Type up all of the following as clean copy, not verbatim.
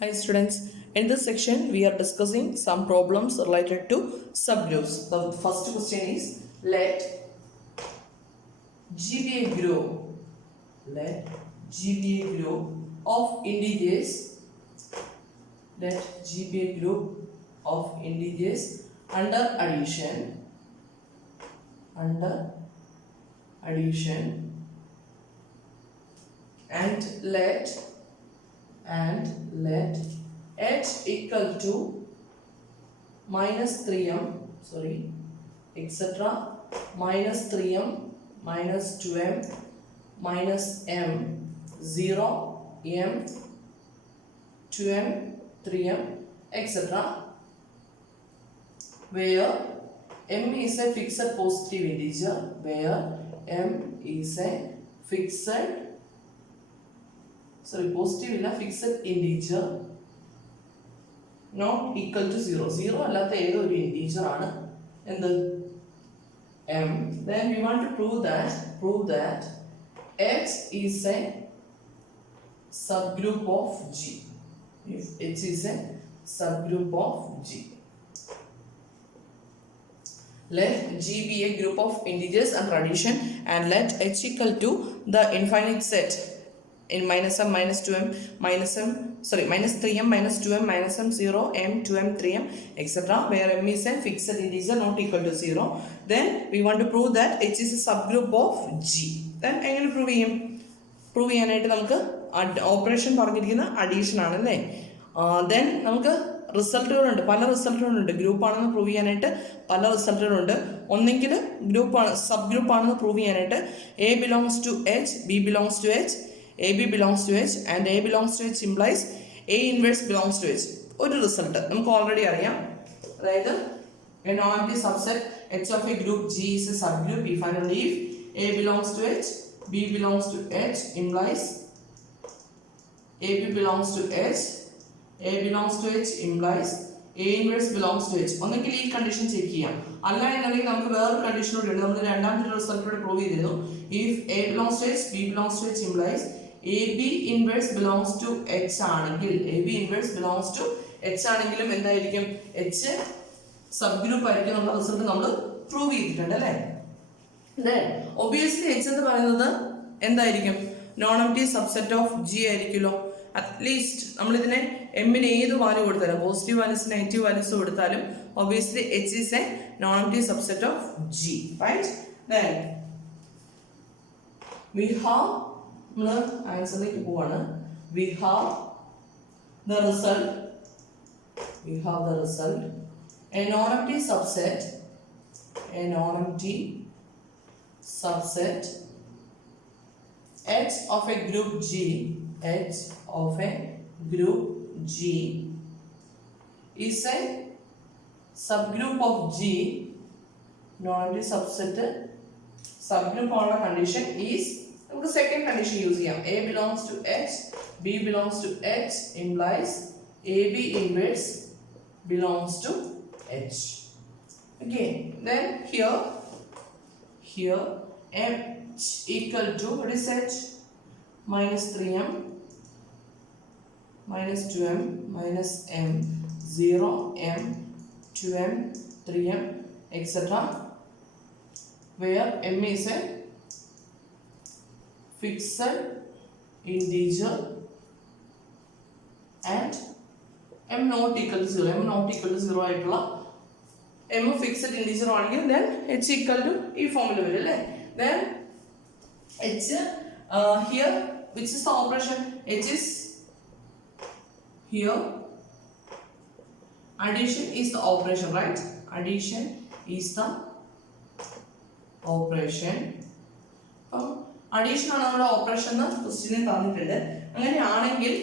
Hi students, in this section we are discussing some problems related to subgroups. The first question is let G be a group. Let G be a group of integers. Let G be a group of integers under addition. Under addition and let h equal to minus 3m, etc. minus 3m, minus 2m, minus m, 0, m, 2m, 3m, etc. where m is a fixed positive integer, where m is a positive illa fixed integer not equal to 0. 0 അല്ലാത്ത ഏതൊരു integer ആണ് എന്ത് m. Then we want to prove that h is a subgroup of G. If h is a subgroup of G, let G be a group of integers under addition and let h equal to the infinite set in minus m, minus 2m, minus 3m, minus 2m, minus m, 0, m, 2m, 3m, etc. where m is a fixed integer not equal to 0. Then we want to prove that h is a subgroup of G. Then എങ്ങനെ prove ചെയ്യും? Prove ചെയ്യാനായിട്ട് നമുക്ക് operation പറഞ്ഞിരിക്കുന്ന addition ആണല്ലേ. Then നമുക്ക് റിസൾട്ടുകളുണ്ട്, പല റിസൾട്ടുകളുണ്ട്. Group ആണെന്ന് prove ചെയ്യാനായിട്ട് പല റിസൾട്ടുകളുണ്ട്. ഒന്നെങ്കിൽ ഗ്രൂപ്പാണ്, സബ് ഗ്രൂപ്പ് ആണെന്ന് പ്രൂവ് ചെയ്യാനായിട്ട് A belongs to H, B belongs to H, AB belongs to H and A belongs to H implies A inverse belongs to H. ഒരു റിസൾട്ട് നമുക്ക് ഓൾറെഡി അറിയാം. അതായത് a non-empty subset H of a group G is a subgroup if and only if A belongs to H, B belongs to H implies AB belongs to H, A belongs to H implies A inverse belongs to H. ഒന്നെങ്കിൽ ഈ condition check ചെയ്യാം, അല്ല എന്നുണ്ടെങ്കിൽ നമുക്ക് വേറൊരു condition കൂടി ഉണ്ട്. നമ്മൾ രണ്ടാമത്തെ റിസൾട്ടോടെ പ്രൂവ് ചെയ്തിരുന്നു. If A belongs to H, B belongs to H implies AB inverse belongs to H ആണെങ്കിൽ, AB inverse belongs to H ആണെങ്കിലും എന്തായിരിക്കും, H സബ് ഗ്രൂപ്പ് ആയിരിക്കും എന്നുള്ള റിസൾട്ട് നമ്മൾ പ്രൂവ് ചെയ്തിട്ടുണ്ട് അല്ലേ. Then obviously H എന്ന് പറയുന്നത് എന്തായിരിക്കും, non empty subset of G ആയിരിക്കുമല്ലോ. അറ്റ്ലീസ്റ്റ് നമ്മളിതിനെ എമ്മിന് ഏത് വാല്യൂ കൊടുത്താലും, പോസിറ്റീവ് വാല്യൂസ് നെഗറ്റീവ് വാല്യൂസ് കൊടുത്താലും obviously H is a non-empty subset of G, right? Then we have ആൻസറിലേക്ക് പോവാണ്. We have the result. A non-empty subset H of a group G is a subgroup of G. Non-empty subset subgroup on a condition is, നമുക്ക് second condition use ചെയ്യാം. A belongs to H, B belongs to H implies AB inverse belongs to H. Okay, then here H equal to, what is H? Minus 3m, minus 2m, minus m, 0, m, 2m, 3m, etc. where m is a fixed integer and m not equal to 0. m not equal to 0 ആയിട്ടുള്ള m fixed integer ആണെങ്കിൽ then h equal to ഈ ഫോമിൽ വരും അല്ലേ. then h here which is the operation, h is here, addition is the operation, right? Addition is the operation. Addition ആണ് നമ്മുടെ operation എന്ന് ക്വസ്റ്റ്യനിൽ തന്നിട്ടുണ്ട്. അങ്ങനെയാണെങ്കിൽ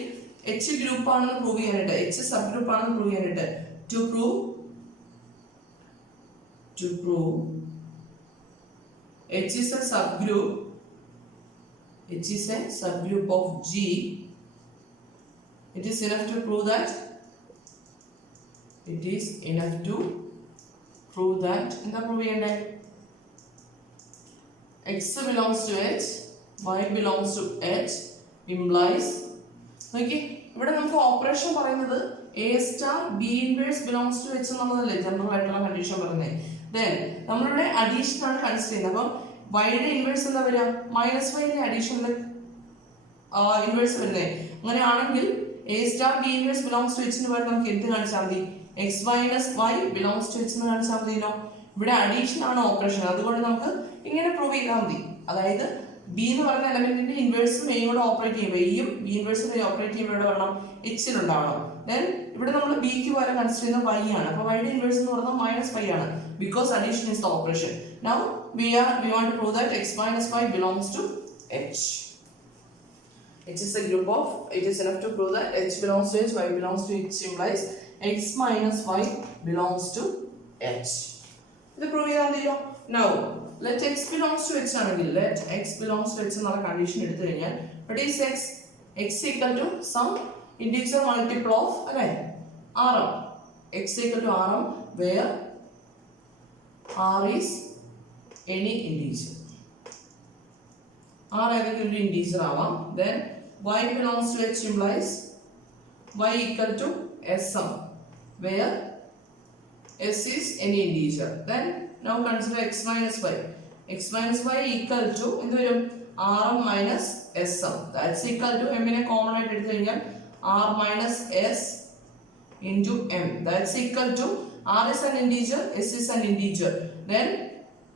എച്ച് ഗ്രൂപ്പ് ആണെന്ന് പ്രൂവ് ചെയ്യാനായിട്ട്, എച്ച് സബ് ഗ്രൂപ്പ് ആണെന്ന് പ്രൂവ് ചെയ്യാനായിട്ട് to prove H is a subgroup of G, it is enough to prove that എന്താ പ്രൂവ് ചെയ്യണ്ടേ, X belongs to H, Y belongs to H implies നോക്കി ഇവിടെ നമുക്ക് operation പറയുന്നത് A star B inverse belongs to H എന്നുള്ളതല്ലേ general ആയിട്ടുള്ള condition പറയുന്നത്. Then നമ്മളിവിടെ അഡീഷൻ ആണ് കൺസിഡർ ചെയ്യുന്നത്. അപ്പം വൈയുടെ ഇൻവേഴ്സ് എന്താ വരിക? -5 അഡീഷനിൽ ഇൻവേഴ്സ് വരുന്നത്. അങ്ങനെയാണെങ്കിൽ A star B inverse belongs to എച്ചിന് പകരം നമുക്ക് എന്ത് കാണിച്ചാൽ മതി? X minus Y belongs to H എന്ന് കാണിച്ചാൽ മതിയല്ലോ. ഇവിടെ അഡീഷൻ ആണ് ഓപ്പറേഷൻ, അതുകൊണ്ട് നമുക്ക് ഇങ്ങനെ പ്രൂവ് ചെയ്താൽ മതി. അതായത് ബി എന്ന് പറയുന്ന എലമെന്റിന്റെ ഇൻവേഴ്സും എയും കൂടെ ഓപ്പറേറ്റ് ചെയ്യുമ്പോൾ എയും ബി ഇൻവേഴ്സും ഓപ്പറേറ്റ് ചെയ്യുമ്പോൾ ഇവിടെ വരണം എച്ചിലുണ്ടാവണം. ദെൻ ഇവിടെ നമ്മൾ ബിക്ക് പകരം കൺസിഡർ ചെയ്യുന്ന വൈ ആണ്. അപ്പോൾ വൈയുടെ ഇൻവേഴ്സ് എന്ന് പറയുന്നത് -5 ആണ്, because addition is the operation. Now we want to prove that x minus y belongs to h. H is a group of, it is enough to prove that h belongs to h, y belongs to h implies x minus y belongs to h. ഇത് prove ചെയ്യാൻ മതിയോ? Now let x belongs to h ആണെങ്കിൽ let x belongs to h എന്നുള്ള condition എടുത്തു കഴിഞ്ഞാൽ what is x? x equal to some integer multiple of അല്ലേ rm. x equal to rm where r is any integer. r ഏതെങ്കിലും ഒരു integer ആവാം. Then y belongs to h implies y equal to sm where s is any integer. Then now consider x minus y. x minus y equal to എന്ത് വരും? rm minus sm. That's equal to m നെ common ആയിട്ട് എടുത്തു കഴിഞ്ഞാൽ r minus s into m. That's equal to r is an integer, s is an integer. Then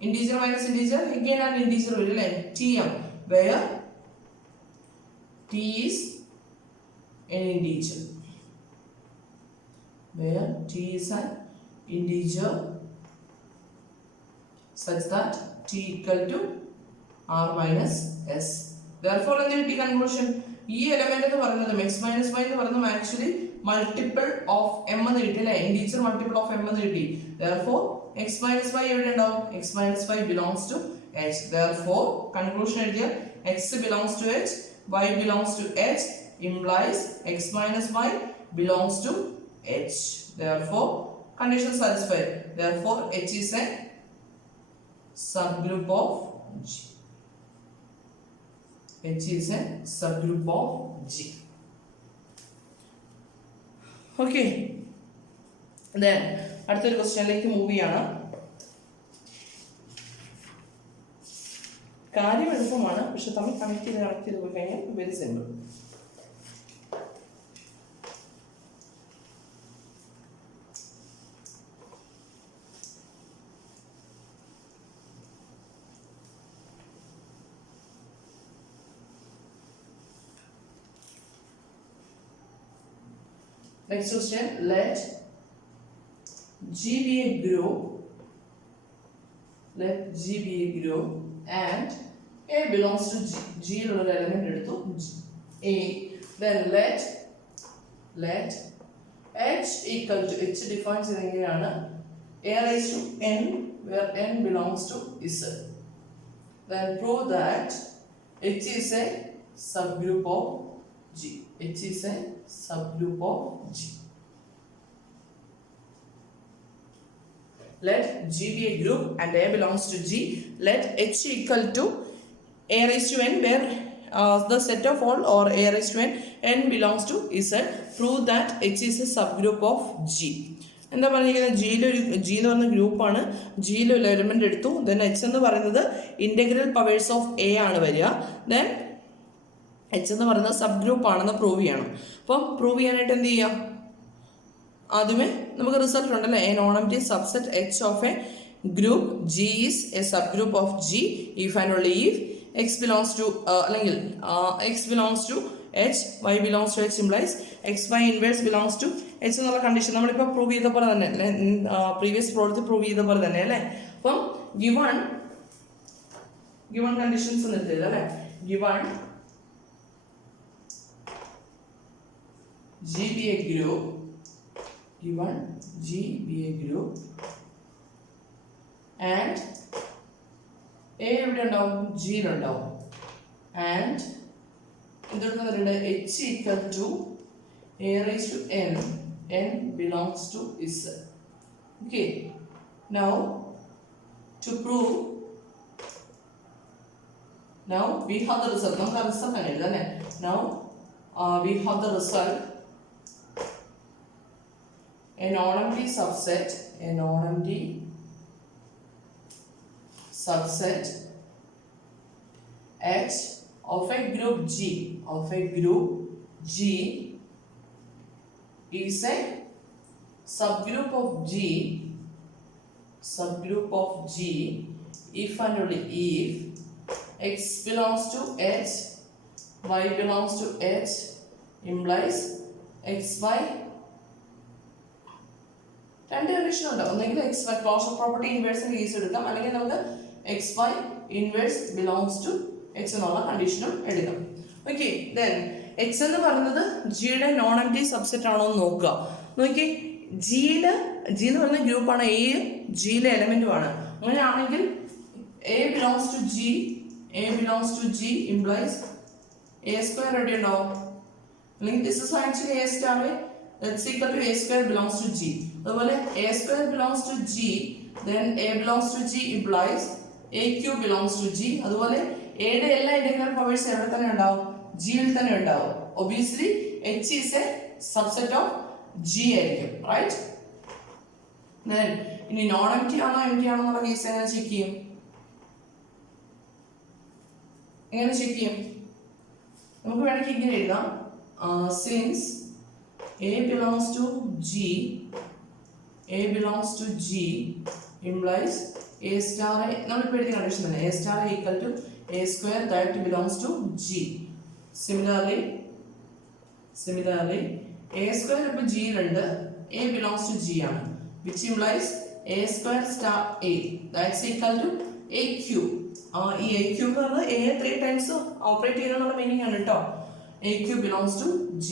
integer minus integer again an integer will be tm where t is an integer, where t is an integer such that t equal to r minus s. Therefore in the conclusion ഈ element എന്ന് പറയുന്നത് x minus y എന്ന് പറയുന്നത് actually multiple of m എന്ന് കിട്ടി അല്ലേ, integer multiple of m എന്ന് കിട്ടി. Therefore x minus y എവിടെ ഉണ്ടാവും? x minus y belongs to h. Therefore conclusion എഴുതിയ x belongs to h, y belongs to h implies x minus y belongs to h. Therefore condition satisfied. Therefore h is a subgroup of G. H is a subgroup of G. Okay. Then അടുത്തൊരു ക്വസ്റ്റ്യനിലേക്ക് move ചെയ്യാണ്. കാര്യം എളുപ്പമാണ്, പക്ഷെ തമ്മിൽ connect ചെയ്ത് പോയി കഴിഞ്ഞാൽ very simple. Next question, let G be a group. Let G be a group and A belongs to G. G ഉള്ള ഒരു element എടുത്തു A. Then let H equal to H defines എങ്ങനെയാണ്? A raised to n where n belongs to Z. Then prove that H is a subgroup of G. H is a subgroup of G. Let G be a group and A belongs to G. Let H equal to A raised to n where the set of all or A raised to n belongs to Z. Prove that H is a subgroup of G. എന്താ പറഞ്ഞിരിക്കുന്നത്? G എന്ന് പറയുന്ന ഗ്രൂപ്പാണ്. ജിയിൽ ഒരു element എടുത്തു. Then H എന്ന് പറയുന്നത് ഇന്റഗ്രൽ പവേഴ്സ് ഓഫ് A ആണ് വരിക. ദെൻ H എന്ന് പറയുന്നത് സബ് ഗ്രൂപ്പ് ആണെന്ന് പ്രൂവ് ചെയ്യണം. അപ്പം പ്രൂവ് ചെയ്യാനായിട്ട് എന്ത് ചെയ്യാം? ആദ്യമേ നമുക്ക് റിസൾട്ട് ഉണ്ടല്ലേ, A non empty subset H of A group G is A sub group of G if and only if X belongs to അല്ലെങ്കിൽ X belongs to H, Y belongs to H implies X Y inverse belongs to H എന്നുള്ള condition നമ്മളിപ്പോൾ prove ചെയ്ത പോലെ തന്നെ previous പ്രോബ്ലത്തിൽ prove ചെയ്ത പോലെ തന്നെ അല്ലേ. അപ്പം ഗിവൺ കണ്ടീഷൻസ് നിർത്തിയത് അല്ലേ. Given G be a group, given G be a group and A എവിടെ ഉണ്ടാവും? ജിയിലുണ്ടാവും. And എന്തെടുക്കുന്നുണ്ട്? H equal to A raised to n, n belongs to Z. Okay. Now to prove, now we have the result. നമുക്ക് result ആണ് എഴുതാം അല്ലേ. Now we have the result a non-empty subset H of a group G is a subgroup of G if and only if X belongs to H, Y belongs to H, implies XY. രണ്ട് condition ഉണ്ട്. ഒന്നെങ്കിൽ XY closure property ഇൻവേഴ്സിന്റെ case എടുക്കാം, അല്ലെങ്കിൽ നമുക്ക് XY inverse belongs to H എന്നുള്ള കണ്ടീഷനും എടുക്കാം. Okay, then X എന്ന് പറയുന്നത് ജിയുടെ നോൺ എംപ്റ്റി സബ്സെറ്റ് ആണോ എന്ന് നോക്കുക. നോക്കി, ജി എന്ന് പറയുന്ന ഗ്രൂപ്പാണ്, എ ജിയിലെ എലമെന്റുമാണ്. അങ്ങനെയാണെങ്കിൽ A belongs to G implies A square എവിടെ ഉണ്ടാവും? അല്ലെങ്കിൽ this is actually A star, that's equal to A square belongs to G. അതുപോലെ A square belongs to G, then A belongs to G implies A cube belongs to G. അതുപോലെ A യുടെ എല്ലാ integral powers എവിടെ തന്നെ ഉണ്ടാവും? G യിൽ തന്നെ ഉണ്ടാവും. Obviously H is a subset of G ആയിരിക്കും, right? Then ഇനി നോൺ എംപ്റ്റി ആണോ എംപ്റ്റി ആണോ എന്നുള്ള കേസ് എങ്ങനെ ചെക്ക് ചെയ്യും? നമുക്ക് വേണമെങ്കിൽ ഇങ്ങനെ എഴുതാം, since A belongs to G implies A star നമ്മളിപ്പോൾ എഴുതിയ കണ്ടീഷൻ തന്നെ, A star equal to A square that belongs to G. Similarly A square ഇപ്പോൾ G യിലുണ്ട്, A belongs to G ആണ്, which implies A square star A that's equal to A cube. ഈ A cube എന്ന് പറഞ്ഞാൽ A 3 times operate ചെയ്യുന്നുള്ള meaning ആണ് കേട്ടോ. A cube belongs to G.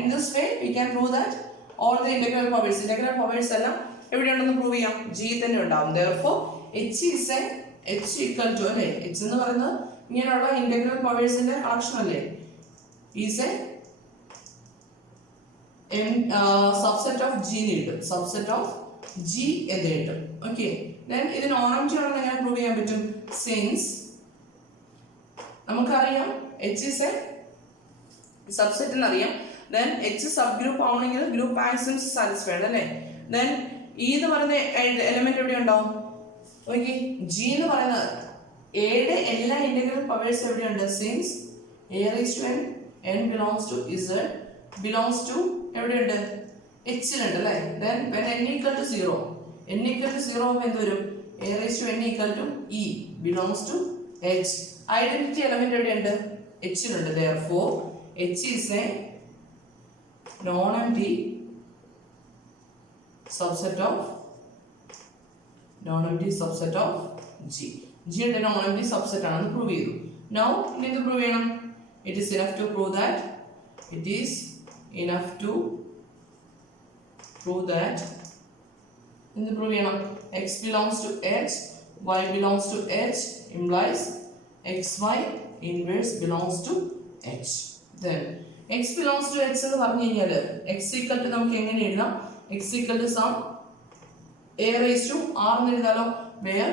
In this way we can prove that all the integral powers എല്ലാം എവിടെയുണ്ടെന്ന് prove ചെയ്യാം, G തന്നെ ഉണ്ടാവും. Therefore H equal to അല്ലേ, H എന്ന് പറയുന്നത് ഇങ്ങനെയുള്ള ഇന്റഗ്രൽ പവേഴ്സിന്റെ കളക്ഷൻ അല്ലേ, is a subset of G എന്ന് കിട്ടും. ഓക്കെ, then ഇത് നോൺ എംപ്റ്റി ആണെന്ന് എങ്ങനെ പ്രൂവ് ചെയ്യാൻ പറ്റും? സിൻസ് നമുക്കറിയാം H is a സബ്സെറ്റ് എന്നറിയാം, then H സബ് ഗ്രൂപ്പ് ആവണമെങ്കിൽ ഗ്രൂപ്പ് ആക്സിംസ് സാറ്റിസ്ഫൈഡ് അല്ലേ. then E എന്ന് പറയുന്ന എലിമെന്റ് എവിടെ ഉണ്ടാവും? ഓക്കെ, G എന്ന് പറയുന്നത് എയുടെ എല്ലാ ഇന്റഗ്രൽ പവേഴ്സ് എവിടെയുണ്ട്? Since A raised to n belongs to Z belongs to എവിടെയുണ്ട്? H ലുണ്ട് അല്ലേ. then when n equal to 0 എന്ത് വരും? A raised to n equal to E belongs to H. Identity element എവിടെയുണ്ട്? H ലുണ്ട്. therefore H is a non-empty subset of G. G യുടെ non-empty subset ആണെന്ന് prove ചെയ്തു. now ഇനി എന്ത് prove ചെയ്യണം? it is enough to prove that എന്ത് prove ചെയ്യണം? X belongs to H, Y belongs to H implies XY inverse belongs to H. then X belongs to H എന്ന് പറഞ്ഞു കഴിഞ്ഞാൽ X equal to നമുക്ക് എങ്ങനെ എഴുതാം? X equal to some A raised to R എന്ന് എഴുതാലോ, where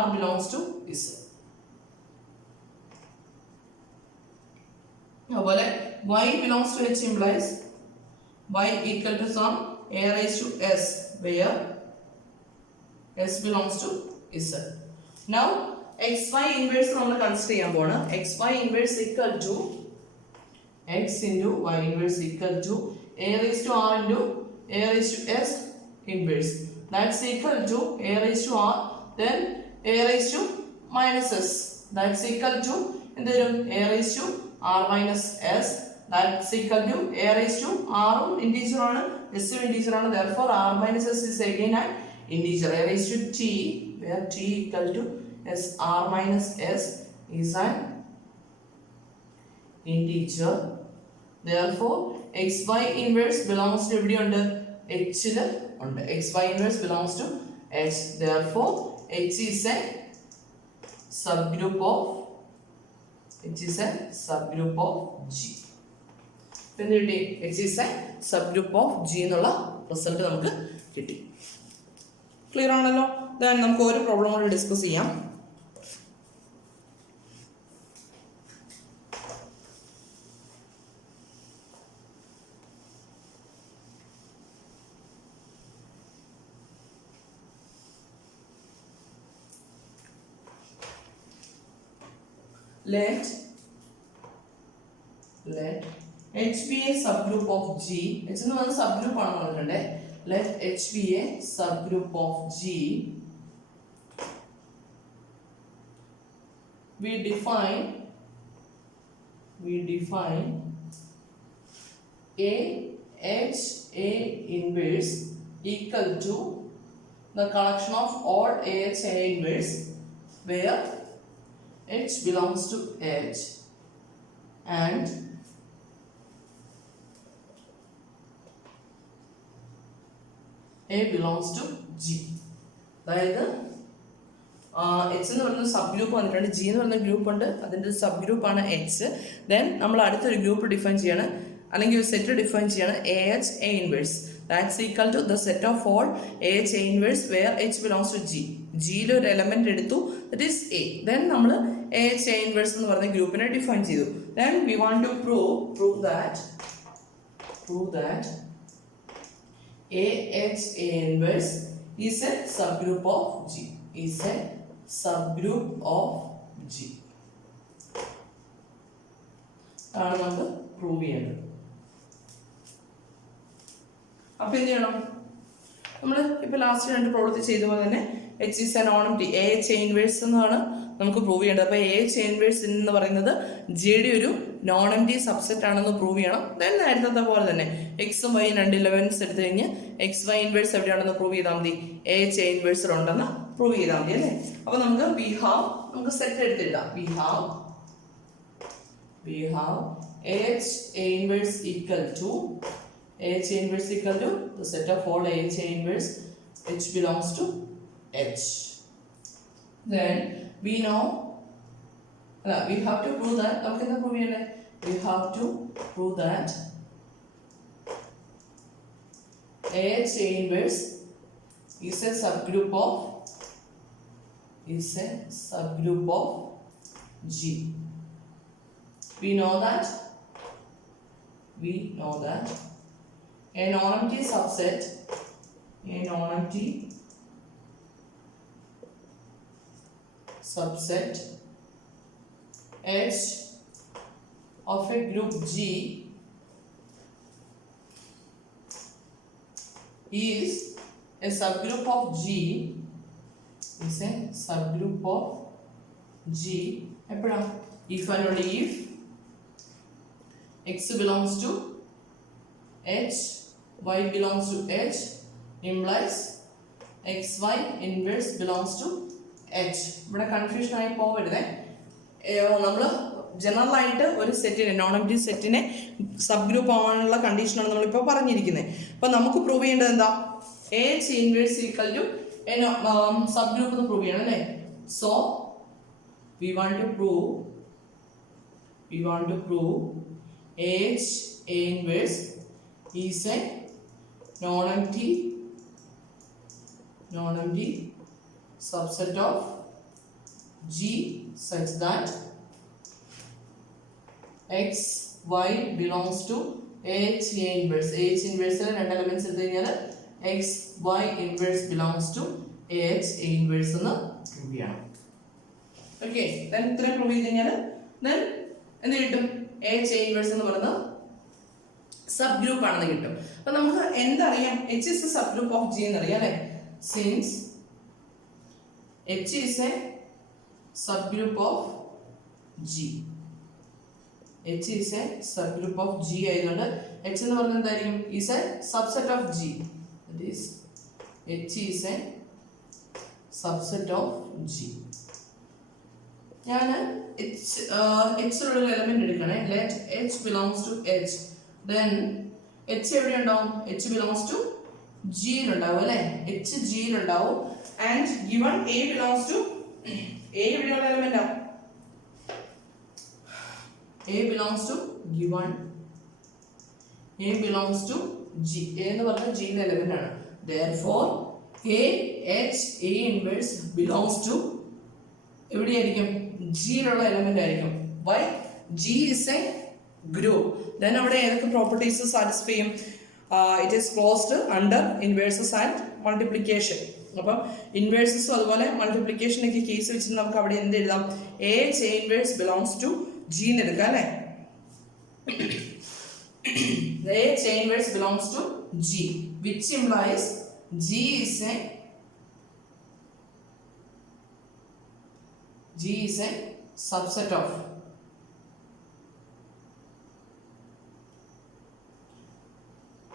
R belongs to Z. അതുപോലെ Y belongs to H implies Y equal to some A raised to S, where S belongs to Z. now XY inverse നമ്മൾ consider ചെയ്യാൻ പോവാണ്. XY inverse equal to X into Y inverse equal to A raised to R into A raised to S inverse. That's equal to A raised to R, then A raised to minus S. That's equal to എന്ത് വരും? A raised to R minus S. That's equal to A raised to R integer ആണ്, S integer ആണ്. therefore R minus S is again an integer. A raised to T, where T equal to S, R minus S is an integer. therefore XY inverse belongs to എവിടെയുണ്ട്? H ൽ ഉണ്ട്. XY inverse belongs to H. therefore H is a subgroup of G. എന്ത് കിട്ടി? H is a subgroup of G എന്നുള്ള result നമുക്ക് കിട്ടി. Clear ആണല്ലോ. then നമുക്ക് ഒരു പ്രോബ്ലം കൂടി ഡിസ്കസ് ചെയ്യാം. let H be a subgroup of G. H എന്ന് പറഞ്ഞ subgroup ആണെന്ന് പറഞ്ഞിട്ടുണ്ടേ. Let H be a subgroup of G. We define A H A inverse equal to the collection of all AH A inverse where H belongs to H and A belongs to G. അതായത് H എന്ന് പറയുന്ന sub group വന്നിട്ടുണ്ട്, G എന്ന് പറയുന്ന group ഉണ്ട്, അതിൻ്റെ sub ഗ്രൂപ്പാണ് H. Then നമ്മൾ അടുത്തൊരു ഗ്രൂപ്പ് ഡിഫൈൻ ചെയ്യാണ്, അല്ലെങ്കിൽ ഒരു സെറ്റ് ഡിഫൈൻ ചെയ്യാണ്, A H A inverse. That's equal to the set of all A H A inverse where H belongs to G. ജിയിൽ ഒരു എലമെന്റ് എടുത്തു, ദറ്റ് ഈസ് എ. ദെൻ നമ്മൾ എ എച്ച് എ ഇൻവേഴ്സ് എന്ന് പറയുന്ന ഗ്രൂപ്പിനെ define ചെയ്തു. Then we want to prove that AH A inverse is a subgroup of G. ആണ് നമുക്ക് പ്രൂവ് ചെയ്യേണ്ടത്. അപ്പൊ എന്ത് ചെയ്യണം? നമ്മൾ ഇപ്പൊ ലാസ്റ്റ് രണ്ട് പ്രോബ്ലത്തിൽ ചെയ്ത പോലെ തന്നെ H is A non empty AH A inverse എന്നാണ് നമുക്ക് പ്രൂവ് ചെയ്യേണ്ടത്. അപ്പോൾ AH A ഇൻവേഴ്സ് എന്ന് പറയുന്നത് ജിയുടെ ഒരു നോൺ എംപ്റ്റി സബ്സെറ്റ് ആണെന്ന് പ്രൂവ് ചെയ്യണം. ദെൻ നേരത്തെ പോലെ തന്നെ എക്സും വൈയും രണ്ട് ഇലവൻസ് എടുത്തു കഴിഞ്ഞ് എക്സ് വൈ ഇൻവേഴ്സ് എവിടെയാണെന്ന് പ്രൂവ് ചെയ്താൽ മതി, AH A ഇൻവേഴ്സിൽ ഉണ്ടെന്ന് പ്രൂവ് ചെയ്താൽ മതി അല്ലേ. അപ്പോൾ നമുക്ക് set എടുത്തിടാം. we have AH A inverse equal to the set of all AH A inverse H belongs to H. Then we have to prove that AH A inverse is a subgroup of G. We know that a non-empty subset H of a group G is a subgroup of G. If and only if X belongs to H, Y belongs to H, implies XY inverse belongs to H. ഇവിടെ confusion ആയി പോകരുതേ. നമ്മൾ general ആയിട്ട് ഒരു സെറ്റിനെ non empty സെറ്റിനെ sub group ആവാനുള്ള കണ്ടീഷനാണ് നമ്മളിപ്പോൾ പറഞ്ഞിരിക്കുന്നത്. അപ്പോൾ നമുക്ക് പ്രൂവ് ചെയ്യേണ്ടത് എന്താ? AH inverse equal to sub group എന്ന് പ്രൂവ് ചെയ്യണം അല്ലേ. So we want to prove AH A inverse is a non-empty subset of G such that X Y belongs to AH A inverse. AH inverse രണ്ട് elements എടുത്തു കഴിഞ്ഞാൽ X Y inverse belongs to AH A inverse എന്ന് prove ചെയ്യണം. Okay, then ഇത്രയും prove ചെയ്ത് കഴിഞ്ഞാൽ then എന്ത് കിട്ടും? AH A inverse എന്ന് പറയുന്നത് സബ് ഗ്രൂപ്പ് ആണെന്ന് കിട്ടും. അപ്പൊ നമുക്ക് എന്തറിയാം? H is a subgroup of G എന്നറിയാം അല്ലെ. Since H is a subgroup of G ആയതുകൊണ്ട് H എന്ന് പറയുന്നത് എന്തായിരിക്കും? is a subset of G. That is H is a subset of G. ഞാൻ എച്ചിലുള്ള എലമെന്റ് എടുക്കണേ. Let H belongs to H. Then H എവിടെ ഉണ്ടാവും? H belongs to G യിലുണ്ടാവും അല്ലേ. H G യിലുണ്ടാവും. And given A belongs to A എവിടെയുള്ള എലമെന്റാ? A belongs to G. A എന്ന് പറഞ്ഞാൽ G യിലെ element ആണ്. Therefore AH A inverse belongs to എവിടെയായിരിക്കും? G യിലുള്ള element ആയിരിക്കും. Why? G is a group. Then അവിടെ ഏതൊക്കെ പ്രോപ്പർട്ടീസ് സാറ്റിസ്ഫൈ ചെയ്യും? It is closed under inverses and multiplication. അപ്പം ഇൻവേഴ്സസും അതുപോലെ മൾട്ടിപ്ലിക്കേഷനൊക്കെ കേസ് വെച്ചിട്ട് നമുക്ക് അവിടെ എന്ത് എഴുതാം? A J inverse belongs to G എന്ന് എടുക്കാം അല്ലേ? A J inverse belongs to G, which implies G is a subset of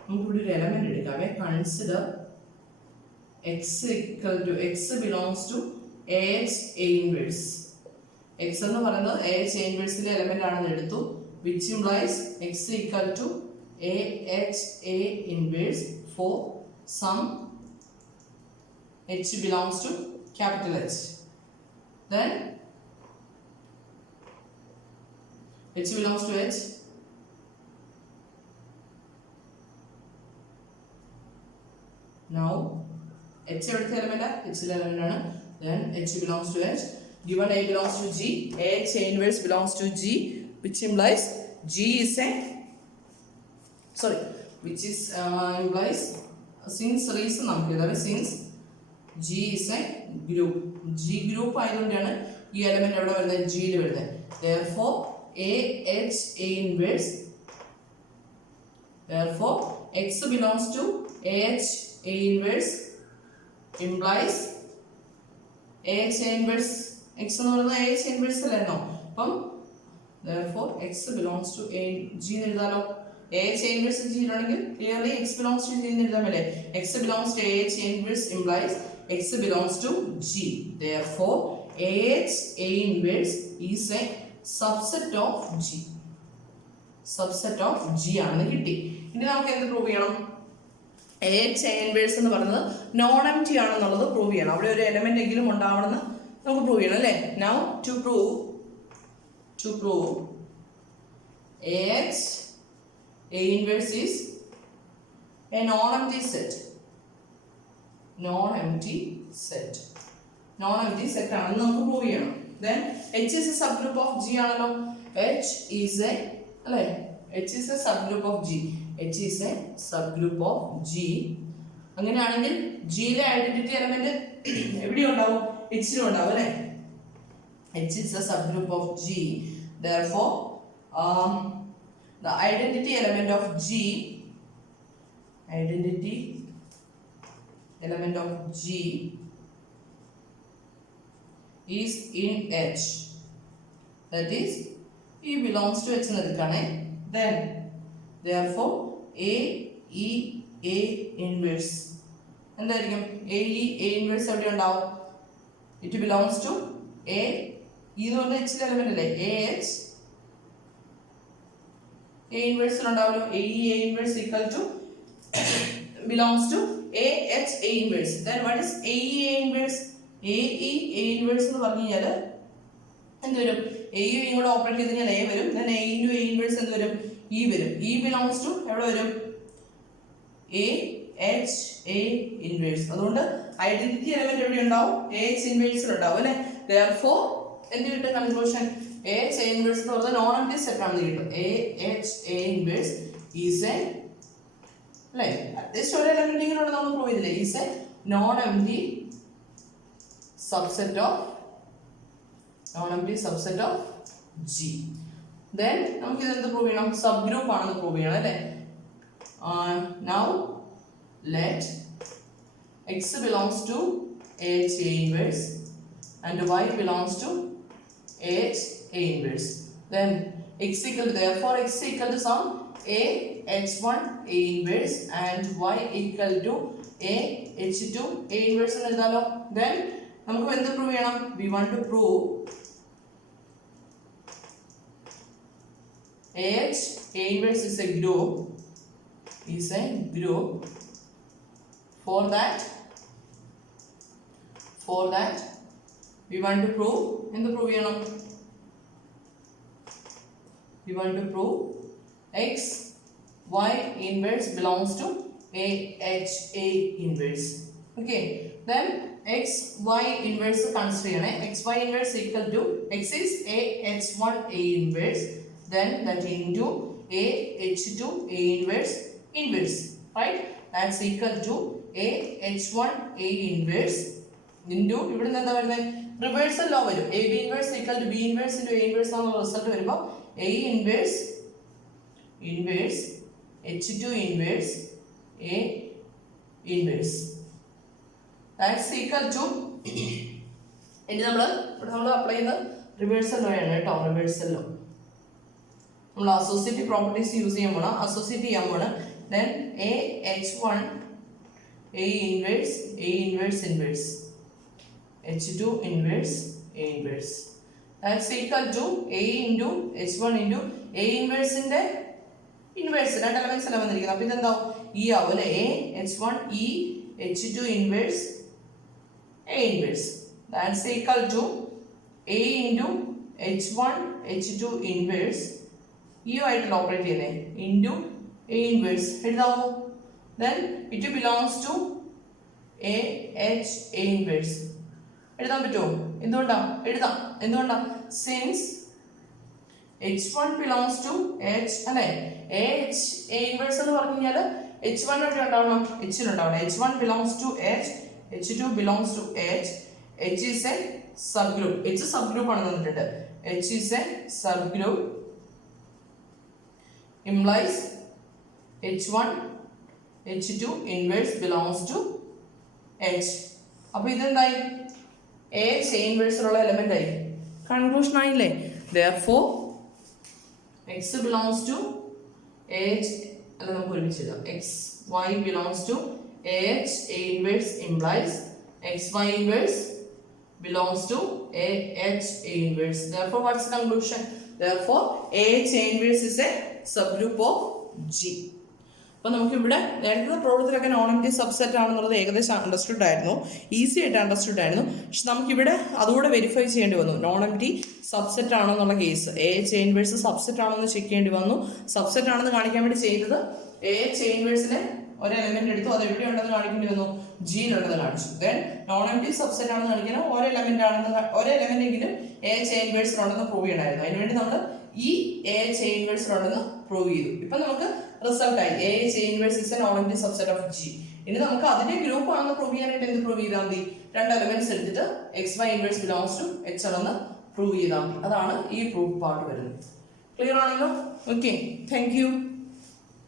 നമുക്ക് ഒരു എലമെന്റ് എടുക്കാവേ. Consider x equal to x belongs to AH A inverse. x എന്ന് പറയുന്നത് AH A inverse ലെ element ആണെന്ന് എടുത്തു, which implies x equal to AH A inverse for some h belongs to capital H. Then h belongs to H. Now h എവിടുത്തെ element? h ലെ element ആണ്. Then h belongs to H. Given A belongs to G, AH A inverse belongs to G, which implies G is a implies since reason നമുക്ക് എഴുതാം, since G is a group. G group ആയതുകൊണ്ടാണ് ഈ element എവിടെ വരുന്നത്? G യിൽ വരുന്നത്. Therefore AH A inverse, therefore x belongs to AH A inverse implies AH A inverse, x എന്ന് പറയുന്നത് AH A inverse അല്ലായിരുന്നോ? അപ്പം therefore x belongs to A G എന്ന് എഴുതാലോ. AH A inverse G ആണെങ്കിൽ clearly x belongs to G എന്ന് എഴുതാമല്ലേ? x belongs to AH A inverse implies x belongs to G. Therefore AH A inverse is a subset of G. Subset of G ആണെന്ന് കിട്ടി. ഇനി നമുക്ക് എന്ത് prove ചെയ്യണം? AH A inverse എന്ന് പറയുന്നത് non empty ആണെന്നുള്ളത് പ്രൂവ് ചെയ്യണം. അവിടെ ഒരു എലമെന്റ് എങ്കിലും ഉണ്ടാവണമെന്ന് നമുക്ക് പ്രൂവ് ചെയ്യണം അല്ലേ? Now to prove AH A inverse is a non-empty set. Non-empty set. Non-empty set ആണെന്ന് നമുക്ക് പ്രൂവ് ചെയ്യണം. Then H is a subgroup of G ആണല്ലോ. H is a അല്ലേ? H is a subgroup of G. H is a subgroup of G. അങ്ങനെയാണെങ്കിൽ G യിലെ identity element എവിടെ ഉണ്ടാവും? H ലും ഉണ്ടാവും അല്ലേ? H is a subgroup of G. Therefore the identity element of G is in H. That is E belongs to H എന്ന് എടുക്കാനേ. Then therefore A E A inverse എന്തായിരിക്കും? A E A inverse എവിടെ ഉണ്ടാവും? It belongs to A. E എന്ന് പറഞ്ഞ H ലെ element അല്ലേ? AH A inverse ഉണ്ടാവുമല്ലോ. A E A inverse equal to belongs to AH A inverse. Then what is A E A inverse? A E A inverse എന്ന് പറഞ്ഞു കഴിഞ്ഞാൽ എന്ത് വരും? A യും കൂടെ ഓപ്പറേറ്റ് ചെയ്ത് കഴിഞ്ഞാൽ A വരും. Then A into A inverse എന്ത് വരും? E വരും. E belongs to എവിടെ വരും? AH A inverse. അതുകൊണ്ട് ഐഡന്റിറ്റി എലമെന്റ് എവിടെ ഉണ്ടാവും? AH inverse ഉണ്ടാവും അല്ലേ? Therefore എന്ത് കിട്ടും? കൺക്ലൂഷൻ AH A inverse എന്ന് പറയുന്നത് നോൺ എംപ്റ്റി സെറ്റ് ആണെന്ന് കിട്ടും. AH A inverse is a അല്ലേ? അറ്റ്ലീസ്റ്റ് ഒരു എലമെന്റ് ഇങ്ങനെ നമ്മൾ പ്രൂവ് ചെയ്തില്ലേ? is a non empty subset of G. Then നമുക്ക് ഇതെന്ത് പ്രൂവ് ചെയ്യണം? സബ് ഗ്രൂപ്പ് ആണെന്ന് പ്രൂവ് ചെയ്യണം അല്ലേ? Now let x belongs to AH A inverse and y belongs to AH A inverse. Then x equal to, therefore x equal to some A H1 A inverse and y equal to A H2 A inverse എന്ന് എഴുതാലോ. Then നമുക്ക് എന്ത് prove ചെയ്യണം? We want to prove AH A inverse is a group. For that we want to prove എന്ത് prove ചെയ്യണം? We want to prove x y inverse belongs to AH A inverse. Okay, then x y inverse consider ചെയ്യണേ. X y inverse equal to x is AH1 A inverse, then that into AH2 A inverse, right? That's equal to A H one A inverse into ഇവിടെ നിന്ന് എന്താ വരുന്നത് reversal law വരും A B inverse equal to B inverse into A inverse എന്നുള്ള result വരുമ്പോൾ A inverse H two inverse A inverse that's equal to ഇനി നമ്മൾ apply ചെയ്യുന്ന റിവേഴ്സൽ ലോ ആണ് കേട്ടോ റിവേഴ്സൽ ലോ നമ്മൾ അസോസിയേറ്റീവ് പ്രോപ്പർട്ടീസ് യൂസ് ചെയ്യാൻ പോണം അസോസിയേറ്റ് ചെയ്യാൻ പോണം then a h1 a inverse inverse h2 inverse a inverse that's equal to a into h1 into a inverse ന്റെ ഇൻവേഴ്സ് രണ്ട് എലമെന്റ്സ് അല്ല വന്നിരിക്കുന്നത് അപ്പോൾ ഇതെന്താ ഈ ആവും a h1 e h2 inverse a inverse that's equal to a into h1 h2 inverse e ആയിട്ട് operate ചെയ്യുന്നേ into a inverse എഴുതാമോ then it belongs to a h a inverse എഴുതാൻ പറ്റുമോ എന്തുകൊണ്ടാ since h1 belongs to h അല്ലേ a h a inverse എന്ന് പറഞ്ഞു കഴിഞ്ഞാൽ h1 ഒക്കെ ഉണ്ടാവണം h ൽ ഉണ്ടാവണം h1 belongs to h h2 belongs to h h is a subgroup h subgroup ആണ് തന്നിട്ടുണ്ട് h is a subgroup implies h1 h2 inverse belongs to h അപ്പോൾ ഇതെന്തായി h a inverse ഉള്ള എലിമെന്റ് ആയി conclusion ആയില്ലേ therefore x belongs to h അല്ല നമുക്ക് ഒരുമിച്ച് എഴുതാം x y belongs to h a inverse implies x y inverse belongs to a h a inverse therefore what's the conclusion therefore a h a inverse is a subgroup of G അപ്പോൾ നമുക്കിവിടെ നേരത്തെ പ്രോബ്ലത്തിലൊക്കെ non empty subset ആണെന്നുള്ളത് ഏകദേശം understood ആയിരുന്നു easy ആയിട്ട് understood ആയിരുന്നു പക്ഷെ നമുക്കിവിടെ അതുകൂടെ വെരിഫൈ ചെയ്യേണ്ടി വന്നു നോൺ എംപ്റ്റി സബ്സെറ്റ് ആണോ എന്നുള്ള case A H A inverse subset ആണോ എന്ന് ചെക്ക് ചെയ്യേണ്ടി വന്നു സബ്സെറ്റ് ആണെന്ന് കാണിക്കാൻ വേണ്ടി ചെയ്തത് എ എച്ച് എ ഇൻവേഴ്സിനെ ഒരു എലമെന്റ് എടുത്തു അത് എവിടെ ഉണ്ടെന്ന് കാണിക്കേണ്ടി വന്നു ജിയിലുണ്ടെന്ന് കാണിച്ചു ദെൻ നോൺ എംപ്റ്റി സബ്സെറ്റ് ആണെന്ന് കാണിക്കാൻ ഒരു എലമെന്റ് എങ്കിലും എ എച്ച് എ ഇൻവേഴ്സിലുണ്ടെന്ന് പ്രൂവ് ചെയ്യണമായിരുന്നു അതിനുവേണ്ടി നമ്മൾ ഈ എ എച്ച് എ ഇൻവേഴ്സിലുണ്ടെന്ന് പ്രൂവ് ചെയ്തു ഇപ്പം നമുക്ക് റിസൾട്ട് ആയി A H A inverse is A non empty subset of G ഇനി നമുക്ക് അതിന്റെ ഗ്രൂപ്പ് ആണെന്ന് പ്രൂവ് ചെയ്യാനായിട്ട് എന്ത് പ്രൂവ് ചെയ്താൽ മതി രണ്ട് എലമെന്റ്സ് എടുത്തിട്ട് X Y inverse belongs to H ആണെന്ന് പ്രൂവ് ചെയ്താൽ മതി അതാണ് ഈ പ്രൂഫ് പാർട്ട് വരുന്നത് ക്ലിയർ ആണല്ലോ ഓക്കെ താങ്ക് യു